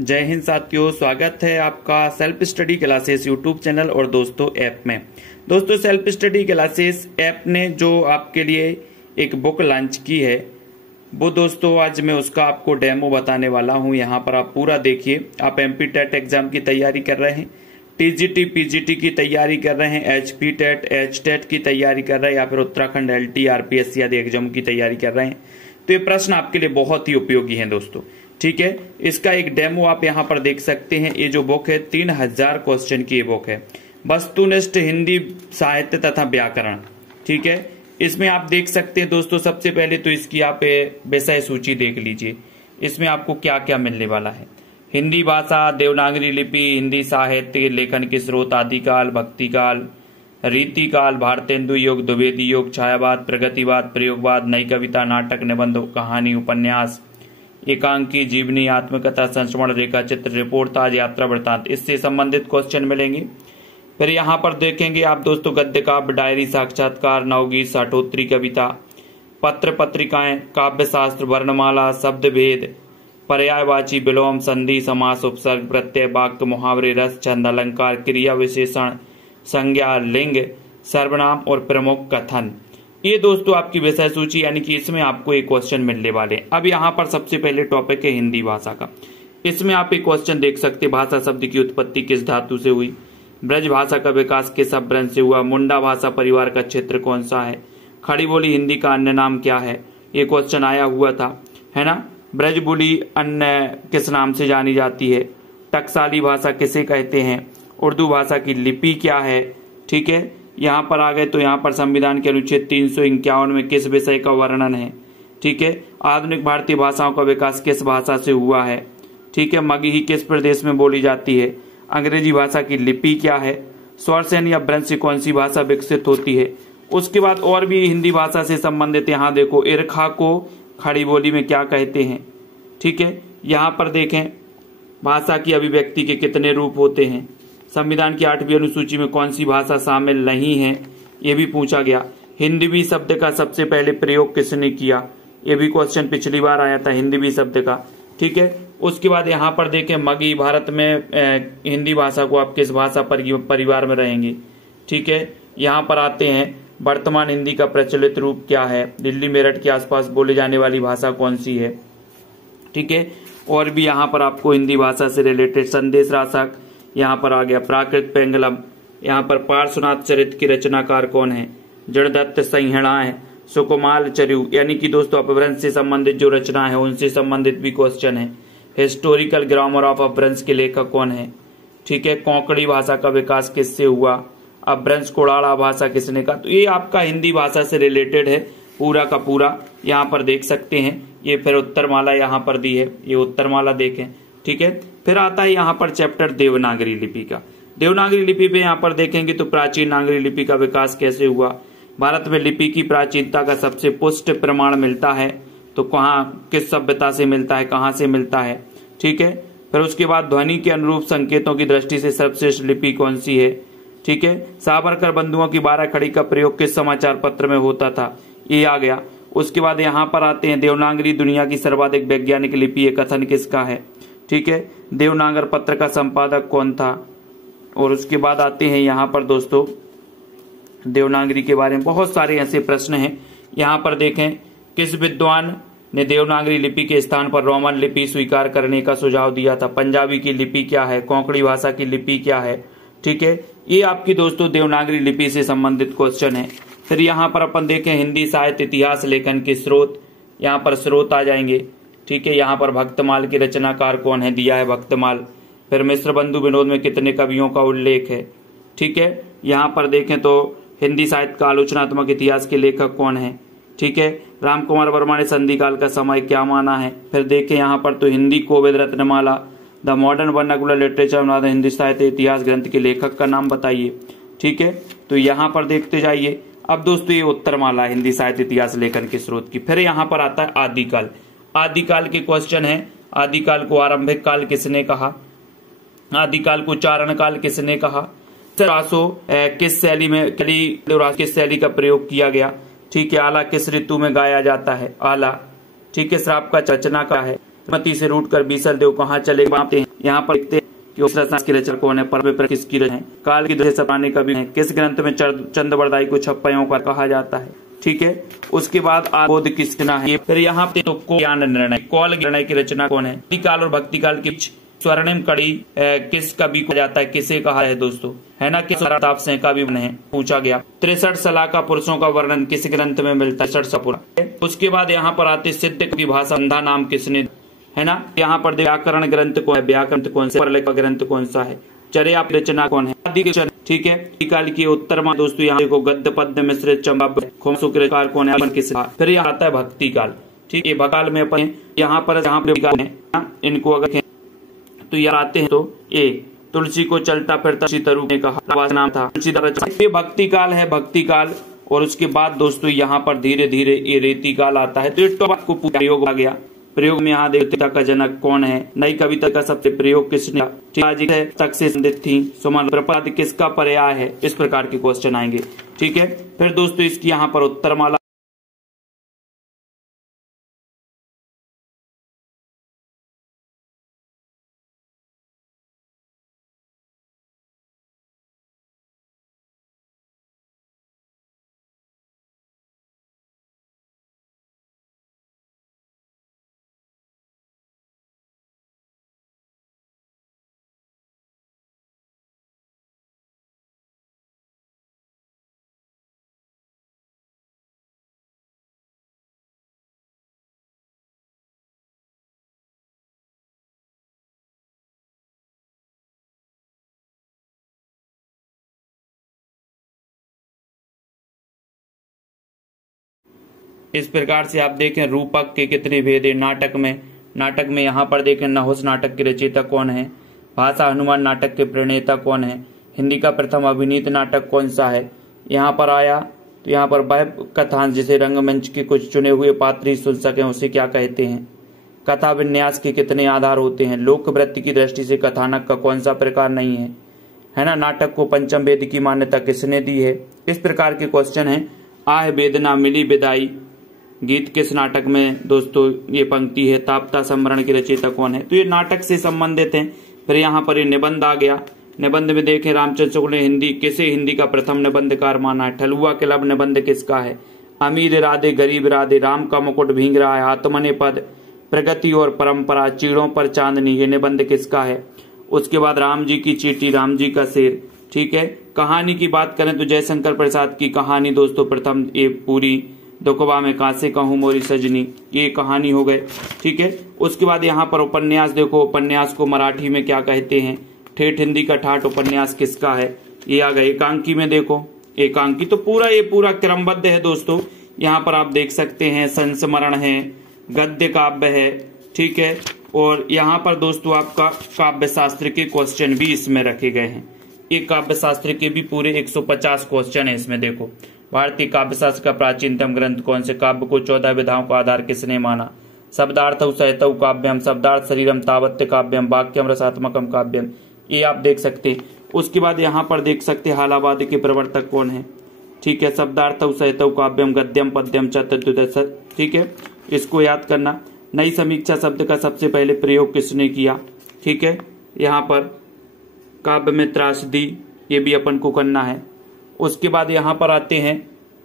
जय हिंद साथियों, स्वागत है आपका self study classes YouTube channel और दोस्तों ऐप में। दोस्तों सेल्फ स्टडी क्लासेस ऐप ने जो आपके लिए एक बुक लॉन्च की है वो दोस्तों आज मैं उसका आपको डेमो बताने वाला हूं। यहां पर आप पूरा देखिए। आप एमपी टेट एग्जाम की तैयारी कर रहे हैं, टीजीटी पीजीटी की तैयारी कर रहे हैं, एचपी टेट एच टेट की तैयारी कर रहे हैं या फिर उत्तराखंड एलटी आरपीएससी आदि एग्जाम की तैयारी कर रहे हैं तो ये प्रश्न आपके लिए बहुत ही उपयोगी है दोस्तों। ठीक है, इसका एक डेमो आप यहाँ पर देख सकते हैं। ये जो बुक है 3000 क्वेश्चन की ये बुक है, वस्तुनिष्ठ हिंदी साहित्य तथा व्याकरण। ठीक है, इसमें आप देख सकते हैं दोस्तों, सबसे पहले तो इसकी आप विषय सूची देख लीजिए। इसमें आपको क्या क्या मिलने वाला है। हिंदी भाषा, देवनागरी लिपि, हिंदी साहित्य, लेखन के स्रोत, आदिकाल, भक्तिकाल, रीतिकाल, भारतेंदु युग, द्विवेदी युग, छायावाद, प्रगतिवाद, प्रयोगवाद, नई कविता, नाटक, निबंध, कहानी, उपन्यास, एकांकी, जीवनी, आत्मकथा, संस्मरण, रेखा चित्र, रिपोर्ट, ताज, यात्रा, वृत्तांत, इससे संबंधित क्वेश्चन मिलेंगे। फिर यहाँ पर देखेंगे आप दोस्तों गद्य काव्य, डायरी, साक्षात्कार, नवगीत, साठोत्तरी कविता, पत्र पत्रिकाएं, काव्य शास्त्र, वर्णमाला, शब्द भेद, पर्यायवाची, विलोम, संधि, समास, उपसर्ग, प्रत्यय, वाक्य, मुहावरे, रस, छंद, अलंकार, क्रिया विशेषण, संज्ञा, लिंग, सर्वनाम और प्रमुख कथन। ये दोस्तों आपकी विषय सूची, यानी कि इसमें आपको एक क्वेश्चन मिलने वाले हैं। अब यहाँ पर सबसे पहले टॉपिक है हिंदी भाषा का। इसमें आप एक क्वेश्चन देख सकते हैं, भाषा शब्द की उत्पत्ति किस धातु से हुई, ब्रज भाषा का विकास किस अपभ्रंश से हुआ, मुंडा भाषा परिवार का क्षेत्र कौन सा है, खड़ी बोली हिंदी का अन्य नाम क्या है। ये क्वेश्चन आया हुआ था, है ना। ब्रज बोली अन्य किस नाम से जानी जाती है, टकसाली भाषा किसे कहते हैं, उर्दू भाषा की लिपि क्या है। ठीक है, यहाँ पर आ गए तो यहाँ पर संविधान के अनुच्छेद 351 में किस विषय का वर्णन है। ठीक है, आधुनिक भारतीय भाषाओं का विकास किस भाषा से हुआ है। ठीक है, मगही किस प्रदेश में बोली जाती है, अंग्रेजी भाषा की लिपि क्या है, स्वरसेन या ब्रज से कौन सी भाषा विकसित होती है। उसके बाद और भी हिंदी भाषा से संबंधित यहाँ देखो, ईरखा को खड़ी बोली में क्या कहते हैं। ठीक है, यहाँ पर देखें भाषा की अभिव्यक्ति के कितने रूप होते हैं, संविधान की 8वीं अनुसूची में कौन सी भाषा शामिल नहीं है, ये भी पूछा गया। हिंदवी शब्द का सबसे पहले प्रयोग किसने किया, ये भी क्वेश्चन पिछली बार आया था हिंदवी शब्द का। ठीक है, उसके बाद यहाँ पर देखें मगही, भारत में हिंदी भाषा को आप किस भाषा परिवार में रहेंगे। ठीक है, यहाँ पर आते हैं वर्तमान हिंदी का प्रचलित रूप क्या है, दिल्ली मेरठ के आसपास बोले जाने वाली भाषा कौन सी है। ठीक है, और भी यहाँ पर आपको हिंदी भाषा से रिलेटेड संदेश राशक, यहाँ पर आ गया प्राकृत पेंगलम, यहाँ पर पार्श्वनाथ चरित की रचनाकार कौन है, जड़दत्त संहिताएं, सुकुमाल चरयू, यानी कि दोस्तों अपभ्रंश से संबंधित जो रचना है उनसे संबंधित भी क्वेश्चन है। हिस्टोरिकल ग्रामर ऑफ अपभ्रंश के लेखक कौन है। ठीक है, कोंकणी भाषा का विकास किससे हुआ, अपभ्रंश कोड़ाड़ा भाषा किसने कहा। तो ये आपका हिंदी भाषा से रिलेटेड है पूरा का पूरा, यहाँ पर देख सकते हैं। ये फिर उत्तरमाला यहाँ पर दी है, ये उत्तरमाला देखें। ठीक है, फिर आता है यहाँ पर चैप्टर देवनागरी लिपि का। देवनागरी लिपि पे यहाँ पर देखेंगे तो प्राचीन नागरी लिपि का विकास कैसे हुआ, भारत में लिपि की प्राचीनता का सबसे पुष्ट प्रमाण मिलता है तो कहाँ किस सभ्यता से मिलता है, कहाँ से मिलता है। ठीक है, फिर उसके बाद ध्वनि के अनुरूप संकेतों की दृष्टि से सर्वश्रेष्ठ लिपि कौन सी है। ठीक है, सावरकर बंधुओं की 12 खड़ी का प्रयोग किस समाचार पत्र में होता था, ये आ गया। उसके बाद यहाँ पर आते हैं देवनागरी दुनिया की सर्वाधिक वैज्ञानिक लिपि, ये कथन किसका है। ठीक है, देवनागर पत्र का संपादक कौन था। और उसके बाद आते हैं यहाँ पर दोस्तों देवनागरी के बारे में बहुत सारे ऐसे प्रश्न हैं। यहाँ पर देखें किस विद्वान ने देवनागरी लिपि के स्थान पर रोमन लिपि स्वीकार करने का सुझाव दिया था, पंजाबी की लिपि क्या है, कोंकणी भाषा की लिपि क्या है। ठीक है, ये आपकी दोस्तों देवनागरी लिपि से संबंधित क्वेश्चन है। फिर यहाँ पर अपन देखें हिंदी साहित्य इतिहास लेखन के स्रोत, यहाँ पर स्रोत आ जाएंगे। ठीक है, यहाँ पर भक्तमाल के रचनाकार कौन है, दिया है भक्तमाल। फिर मिश्र बंधु विनोद में कितने कवियों का उल्लेख है। ठीक है, यहाँ पर देखें तो हिंदी साहित्य का आलोचनात्मक इतिहास के लेखक कौन है। ठीक है, राम कुमार वर्मा ने संधि काल का समय क्या माना है। फिर देखें यहाँ पर तो Hindi Kovid Ratnamala, the modern vernacular literature of Hindi साहित्य इतिहास ग्रंथ के लेखक का नाम बताइए। ठीक है, तो यहाँ पर देखते जाइए। अब दोस्तों ये उत्तरमाला हिंदी साहित्य इतिहास लेखन के स्रोत की। फिर यहाँ पर आता है आदिकाल। आदिकाल के क्वेश्चन है, आदिकाल को आरंभिक काल किसने कहा, आदिकाल को चारण काल किसने कहा, किस शैली में किस शैली का प्रयोग किया गया। ठीक है, आला किस ऋतु में गाया जाता है, आला। ठीक है, श्राप का रचना का है, मती से रूट कर बीसल देव कहाँ चले जाते हैं, यहाँ पर देखते हैं कि उस रचना की रचना कौन है, पर्व किसकी रचना है, काल की दृष्टि से सपनाने कवि है, किस ग्रंथ में चंद्रवरदाई को छप्पयों का कहा जाता है। ठीक है, उसके बाद बोध किसकी रचना है। फिर यहाँ पे तो ज्ञान निर्णय, कौल निर्णय की रचना कौन है। भक्ति काल और भक्ति काल के बीच स्वर्णिम कड़ी किस कवि को जाता है, किसे कहा है दोस्तों, है ना, किस से कवि बने हैं, पूछा गया। 63 सलाह का पुरुषों का वर्णन किस ग्रंथ में मिलता है, 63 पूरा। उसके बाद यहाँ पर आते सिद्ध की भाषा संधा नाम किसने, है ना, यहाँ पर व्याकरण ग्रंथ कौन है, व्याकरण कौन सा, ग्रंथ कौन सा है, चर्या रचना कौन है, ठीक है। काल की उत्तर में दोस्तों यहाँ देखो गद्य पद्य मिश्रित चंबा खोमसुकार कौन है, किस। फिर यहाँ आता है भक्ति काल। ठीक है, भक्ति में अपन यहाँ पर इनको अगर तो यार आते हैं तो ए तुलसी को चलता फिरता तरू ने कहा नाम था, ये भक्ति काल है, भक्ति काल। और उसके बाद दोस्तों यहाँ पर धीरे धीरे ये रेती काल आता है। तो ये को प्रयोग आ गया। प्रयोग में यहाँ देवता का जनक कौन है, नई कविता का सबसे प्रयोग किसने, तक से संबंधित थी, सुमन प्रपद किसका पर्याय है, इस प्रकार के क्वेश्चन आएंगे। ठीक है, फिर दोस्तों इसकी यहाँ पर उत्तरमाला, इस प्रकार से आप देखें रूपक के कितने भेद है नाटक में यहाँ पर देखें नहुस नाटक के रचयिता कौन है, भाषा हनुमान नाटक के प्रणेता कौन है, हिंदी का प्रथम अभिनीत नाटक कौन सा है। यहाँ पर आया तो यहाँ पर वह कथांश जिसे रंगमंच के कुछ चुने हुए पात्र ही सुन सके उसे क्या कहते हैं। कथा विन्यास के कितने आधार होते हैं, लोकवृत्ति की दृष्टि से कथानक का कौन सा प्रकार नहीं है ना, नाटक को पंचम वेद की मान्यता किसने दी है। इस प्रकार के क्वेश्चन है। आह वेदना मिली विदाई गीत किस नाटक में दोस्तों ये पंक्ति है, ताप्ता संवरण की रचयिता कौन है। तो ये नाटक से संबंधित है। फिर यहाँ पर ये निबंध आ गया। निबंध में देखें रामचंद्र शुक्ल ने हिंदी का प्रथम निबंधकार माना है। ठलुआ क्लब निबंध किसका है, अमीर राधे गरीब राधे, राम का मुकुट भींग रहा है, आत्मने पद, प्रगति और परंपरा, चीड़ों पर चांदनी, ये निबंध किसका है। उसके बाद राम जी की चीटी, राम जी का शेर। ठीक है, कहानी की बात करें तो जयशंकर प्रसाद की कहानी दोस्तों प्रथम ये पूरी दुखबा में कासे कहूं मोरी सजनी, ये कहानी हो गए। ठीक है, उसके बाद यहाँ पर उपन्यास देखो, उपन्यास को मराठी में क्या कहते हैं, ठेठ हिंदी का ठाठ उपन्यास किसका है, ये आ गए। एकांकी में देखो, एकांकी तो पूरा क्रमबद्ध है दोस्तों। यहाँ पर आप देख सकते हैं संस्मरण है, गद्य काव्य है। ठीक है, और यहाँ पर दोस्तों आपका काव्य शास्त्र के क्वेश्चन भी इसमें रखे गए हैं। ये काव्य शास्त्र के भी पूरे 150 क्वेश्चन है इसमें। देखो, भारतीय काव्य शास्त्र का प्राचीनतम ग्रंथ कौन से, काव्य को 14 विधाओं का आधार किसने माना, शब्दार्थ सहितौ काव्यम, शब्दार्थ शरीरम तावत्य काव्यम, वाक्यम रसात्मकम काव्यम, ये आप देख सकते हैं। उसके बाद यहाँ पर देख सकते हैं हालावाद के प्रवर्तक कौन है। ठीक है, शब्दार्थ सहितौ काव्यम, गद्यम पद्यम चतुर्दश। ठीक है, इसको याद करना। नई समीक्षा शब्द का सबसे पहले प्रयोग किसने किया। ठीक है, यहाँ पर काव्य में त्रासदी, ये भी अपन को करना है। उसके बाद यहाँ पर आते हैं,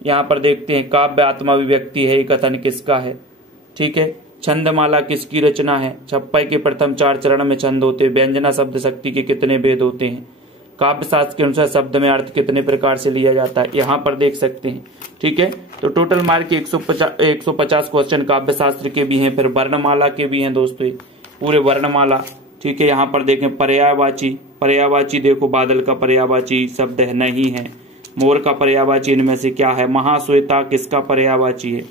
यहाँ पर देखते हैं काव्य आत्माभिव्यक्ति है, कथन किसका है। ठीक है, छंदमाला किसकी रचना है, छप्पई के प्रथम 4 चरण में छंद होते हैं, व्यंजना शब्द शक्ति के कितने भेद होते हैं, काव्य शास्त्र के अनुसार शब्द में अर्थ कितने प्रकार से लिया जाता है, यहाँ पर देख सकते हैं। ठीक है, तो टोटल मार्क 150 क्वेश्चन काव्य शास्त्र के भी हैं। फिर वर्णमाला के भी हैं दोस्तों, पूरे वर्णमाला। ठीक है, यहाँ पर देखें पर्यायवाची देखो, बादल का पर्यायवाची शब्द है नहीं है, मोर का पर्यायवाची इनमें से क्या है, महाश्वेता किसका पर्यायवाची है।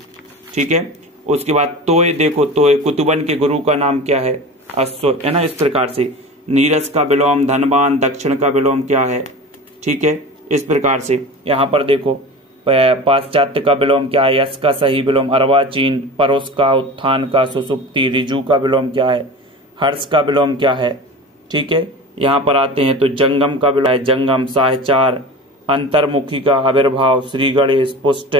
ठीक है, उसके बाद तोय देखो, तोय कुतुबन के गुरु का नाम क्या है, अश्व, है ना। इस प्रकार से नीरस का विलोम धनवान, दक्षिण का विलोम क्या है। ठीक है, इस प्रकार से यहाँ पर देखो पाश्चात्य का विलोम क्या है, यश का सही विलोम अर्वाचीन, परोस का, उत्थान का, सुसुप्ति, रिजु का विलोम क्या है, हर्ष का विलोम क्या है। ठीक है, यहाँ पर आते हैं तो जंगम का विलोम है जंगम, साहचार, अंतर्मुखी का आविर्भाव, श्री गणेश, पुष्ट।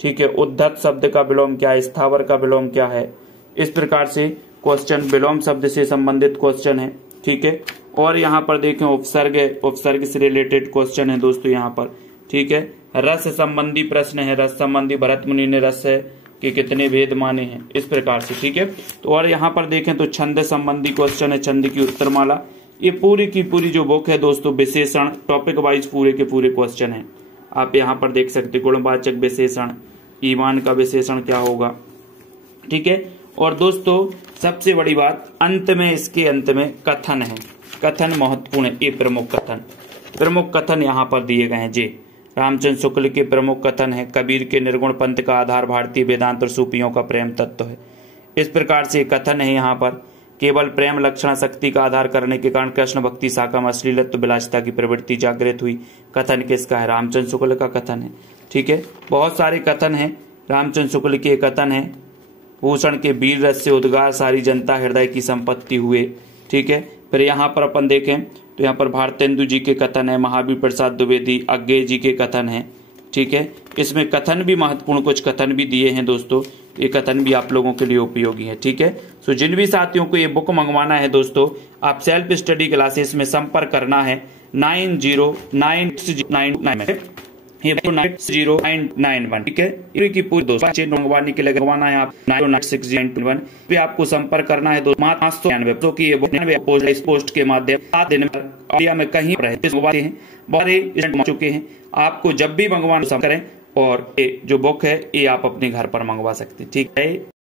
ठीक है, उद्धत शब्द का विलोम क्या है, स्थावर का विलोम क्या है। इस प्रकार से क्वेश्चन विलोम शब्द से संबंधित क्वेश्चन है। ठीक है। और यहाँ पर देखें उपसर्ग है, उपसर्ग से रिलेटेड क्वेश्चन है दोस्तों यहाँ पर, ठीक है। रस संबंधी प्रश्न है, रस संबंधी भरत मुनि ने रस के कितने भेद माने हैं, इस प्रकार से, ठीक है। तो और यहाँ पर देखें तो छंद संबंधी क्वेश्चन है, छंद की उत्तरमाला। ये पूरी की पूरी जो बुक है दोस्तों विशेषण टॉपिक वाइज पूरे के पूरे क्वेश्चन है। आप यहाँ पर देख सकते गुणवाचक विशेषण, ईमान का विशेषण क्या होगा, ठीक है। और दोस्तों सबसे बड़ी बात अंत में, इसके अंत में कथन है, कथन महत्वपूर्ण है। ये प्रमुख कथन यहाँ पर दिए गए हैं। जी रामचंद्र शुक्ल के प्रमुख कथन है, कबीर के निर्गुण पंथ का आधार भारतीय वेदांत और सूफियों का प्रेम तत्व है। इस प्रकार से कथन है यहाँ पर, केवल प्रेम लक्षण शक्ति का आधार करने के कारण कृष्ण भक्ति शाखा में अश्लीलत्व विलासिता की प्रवृत्ति जागृत हुई। कथन किसका है? रामचंद्र शुक्ल का कथन है, ठीक है। बहुत सारे कथन है, रामचंद्र शुक्ल के कथन है, भूषण के वीर रस से उद्गार सारी जनता हृदय की संपत्ति हुए, ठीक है। फिर यहाँ पर अपन देखें तो यहाँ पर भारतेंदु जी के कथन है, महावीर प्रसाद द्विवेदी अज्ञेय जी के कथन है, ठीक है। इसमें कथन भी महत्वपूर्ण कुछ कथन भी दिए हैं दोस्तों, ये कथन भी आप लोगों के लिए उपयोगी है, ठीक है। सो जिन भी साथियों को ये बुक मंगवाना है दोस्तों, आप सेल्फ स्टडी क्लासेस में संपर्क करना है 909699 ये 0991, ठीक है। की पूरी दोस्तों मंगवाने के लिए मंगवाना है आप 909691 पे आपको संपर्क करना है दोस्तों। 599 की ये पोस्ट के माध्यम 7 दिन इंडिया में कहीं मंगवाते हैं, बहुत चुके हैं। आपको जब भी मंगवाना करें और ये जो बुक है ये आप अपने घर पर मंगवा सकते हैं, ठीक है।